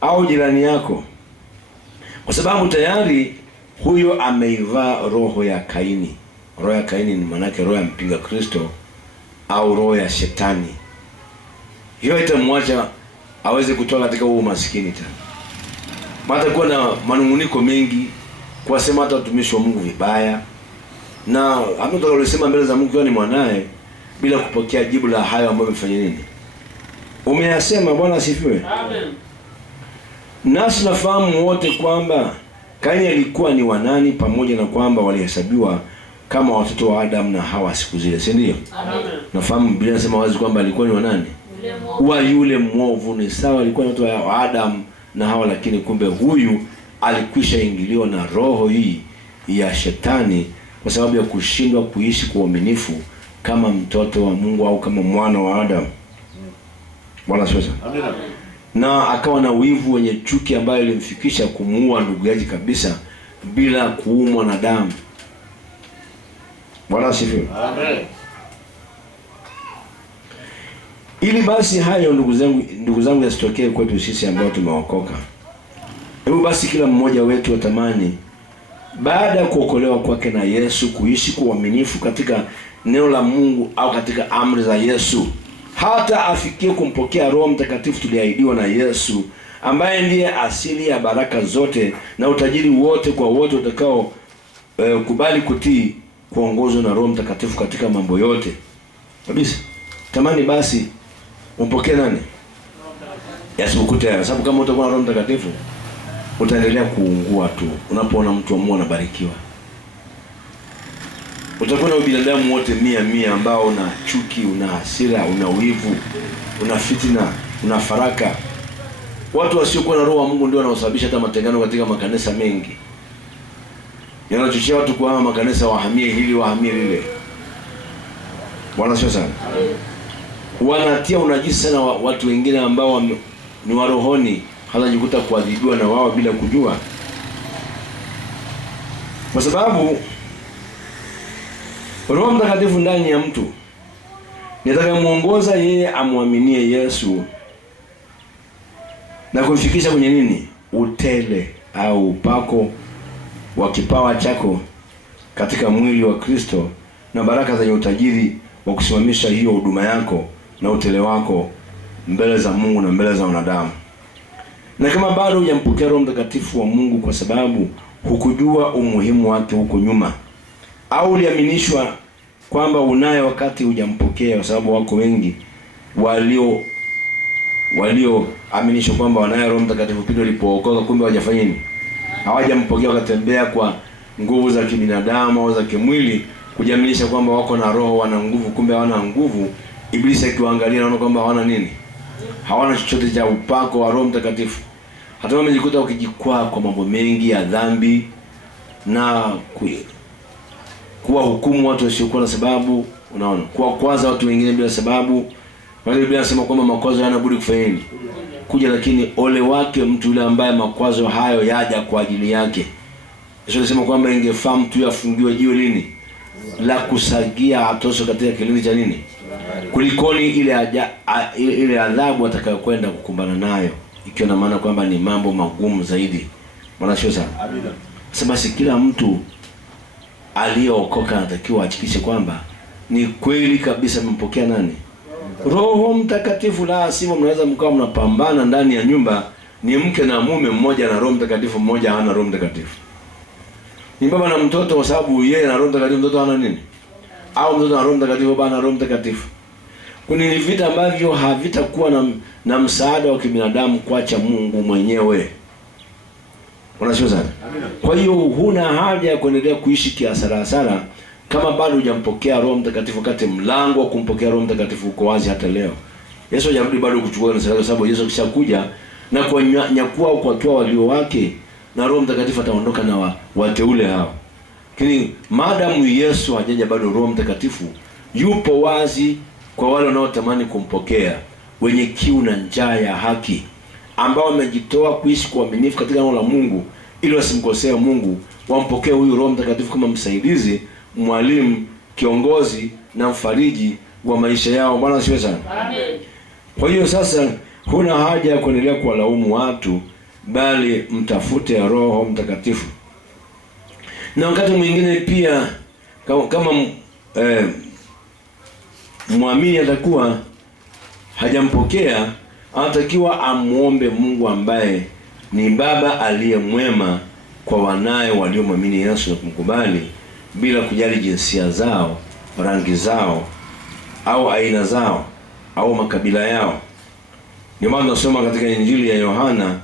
au jirani yako, kwa sababu tayari huyo ameivaa roho ya Kaini. Roho ya Kaini ni maana yake roho ya mpinga Kristo au roho ya shetani. Hiyo itamwacha aweze kutoka katika huo umaskini tena. Matakuwa na manunguniko mengi, kuwasema hata watumishi wa Mungu vibaya, na ametoka alisema mbele za Mungu ni mwanae bila kupokea jibu la hayo ambayo umefanya nini? Umeyasema. Bwana asifiwe. Amen. Nasi nafahamu wote kwamba Kaini alikuwa ni wanani, pamoja na kwamba walihesabiwa kama watoto wa Adam na Hawa siku zile, si ndio? Amen. Nafahamu Biblia inasema wazi kwamba alikuwa ni wanani? Yule mwovu. Ni sawa, alikuwa ni watoto wa Adam na Hawa, lakini kumbe huyu alikwisha ingiliwa na roho hii ya shetani kwa sababu ya kushindwa kuishi kwa uaminifu kama mtoto wa Mungu au kama mwana wa Adam. Bwana asifiwe. Amen. Na akawa na wivu wenye chuki ambayo ilimfikisha kumuua ndugu yake kabisa bila kuumwa na damu. Bwana asifiwe. Amen. Ili basi hayo ndugu zangu yasitokee kwetu sisi ambao tumeokoka. Hebu basi kila mmoja wetu atamani baada ya kuokolewa kwake na Yesu kuishi kwa uaminifu katika neno la Mungu au katika amri za Yesu, hata afikie kumpokea Roho Mtakatifu tuliahidiwa na Yesu, ambaye ndiye asili ya baraka zote na utajiri wote kwa wote utakao kubali kutii kuongozwa na Roho Mtakatifu katika mambo yote. Kabisa. Tamani basi umpokee nani? Yasikukute, sababu kama utakuwa na Roho Mtakatifu utaendelea kuungua tu. Unapoona mtu wa Mungu anabarikiwa, utakuwa na binadamu wote 100 ambao una chuki, una hasira, una wivu, una fitina, una faraka. Watu wasiokuwa na Roho wa Mungu ndio wanaosababisha hata matengano katika makanisa mengi. yanachochea watu kuhama makanisa, wahamie hili wahamie lile. Bwana sio sana. Wanatia unajisi sana watu wengine ambao ni warohoni, hawajikuta kuadhibiwa na wao bila kujua. Kwa sababu Roho Mtakatifu ndani ya mtu nitakayemuongoza yeye amwaminie Yesu na kumfikisha kwenye nini? Utele au upako wa kipawa chako katika mwili wa Kristo, na baraka zenye utajiri wa kusimamisha hiyo huduma yako na utele wako mbele za Mungu na mbele za wanadamu. Na kama bado hujampokea Roho Mtakatifu wa Mungu kwa sababu hukujua umuhimu wake huko nyuma, au uliaminishwa kwamba unaye wakati hujampokea, kwa sababu wako wengi walioaminishwa kwamba wanaye Roho Mtakatifu pindi walipookoka, kumbe hawajafanya nini? Hawajampokea, wakatembea kwa nguvu za kibinadamu au za kimwili, kujiaminisha kwamba wako na roho, wana nguvu, kumbe hawana nguvu. Ibilisi akiwaangalia anaona kwamba hawana nini? Hawana chochote cha upako wa Roho Mtakatifu. Hata wamejikuta wakijikwaa kwa mambo mengi ya dhambi na kuwa hukumu watu wasiokuwa na sababu, unaona, kuwakwaza watu wengine bila sababu. Wale Biblia inasema kwamba makwazo hayana budi kufanya nini? Kuja, lakini ole wake mtu yule ambaye makwazo hayo yaja kwa ajili yake. Yesu alisema kwamba ingefaa mtu afungiwe jiwe lini? La kusagia, atoswe katika kilindi cha nini? Kulikoni ile adhabu atakayokwenda kukumbana nayo, ikiwa na maana kwamba ni mambo magumu zaidi. Bwana sio sana. Amina. Sasa basi kila mtu aliyeokoka anatakiwa ahakikishe kwamba ni kweli kabisa mpokea nani? Roho Mtakatifu. La sivyo mnaweza mkao mnapambana ndani ya nyumba, ni mke na mume, mmoja na Roho Mtakatifu, mmoja hana Roho Mtakatifu. Ni baba na mtoto, kwa sababu yeye na Roho Mtakatifu, mtoto hana nini? Au mtoto na Roho Mtakatifu, baba na Roho Mtakatifu. Kuna vita ambavyo havitakuwa na msaada wa kibinadamu kuacha Mungu mwenyewe. Unasikia sana? Kwa hiyo huna haja ya kuendelea kuishi kiasara kama bado hujampokea Roho Mtakatifu, wakati mlango wa kumpokea Roho Mtakatifu uko wazi hata leo. Yesu hajarudi bado kuchukua kanisa, kwa sababu Yesu kishakuja na kunyakua au kuwatoa walio wake, na Roho Mtakatifu ataondoka na wateule hao. Lakini maadamu Yesu hajaja bado, Roho Mtakatifu yupo wazi kwa wale wanaotamani kumpokea, wenye kiu na njaa ya haki, ambao wamejitoa kuishi kwa uaminifu katika neno la Mungu ili wasimkosea Mungu. Wampokee huyu Roho Mtakatifu kama msaidizi, mwalimu, kiongozi na mfariji wa maisha yao. Bwana asifiwe sana. Amen. Kwa hiyo sasa huna haja ya kuendelea kuwalaumu watu, bali mtafute Roho Mtakatifu. Na wakati mwingine pia kama muamini atakuwa hajampokea, anatakiwa amuombe Mungu ambaye ni Baba aliye mwema kwa wanae waliomwamini Yesu na kumkubali, bila kujali jinsia zao, rangi zao, au aina zao, au makabila yao. Ndio maana tunasoma katika Injili ya Yohana,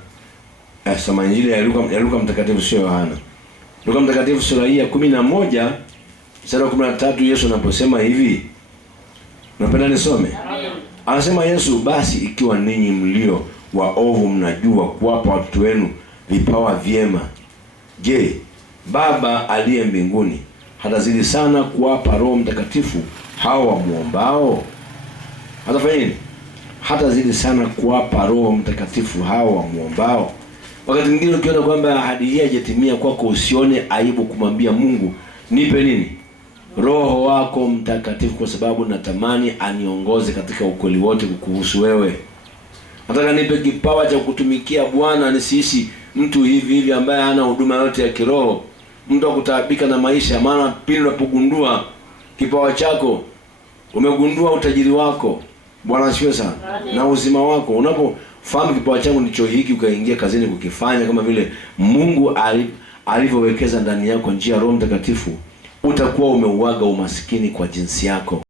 Injili ya Luka mtakatifu, sio Yohana. Luka mtakatifu sura ya 11 mstari wa 13, Yesu anaposema hivi, napenda nisome. Anasema Yesu, basi ikiwa ninyi mlio waovu mnajua kuwapa watoto wenu vipawa vyema, je, Baba aliye mbinguni hatazidi sana kuwapa Roho Mtakatifu hao wamuombao? Hatafanya nini? Hatazidi sana kuwapa Roho Mtakatifu hao wamuombao. Wakati mwingine ukiona kwamba ahadi hii haijatimia kwako, usione aibu kumwambia Mungu, nipe nini? Roho wako Mtakatifu, kwa sababu natamani aniongoze katika ukweli wote kukuhusu wewe. Nataka nipe kipawa cha kutumikia Bwana, nisiishi mtu hivi ambaye hana huduma yote ya kiroho, mtu akutaabika na maisha. Maana pindi unapogundua kipawa chako, umegundua utajiri wako, Bwana asifiwe sana, na uzima wako. Unapofahamu kipawa changu ndicho hiki, ukaingia kazini kukifanya kama vile Mungu alivyowekeza ndani yako njia ya Roho Mtakatifu, utakuwa umeuaga umasikini kwa jinsi yako.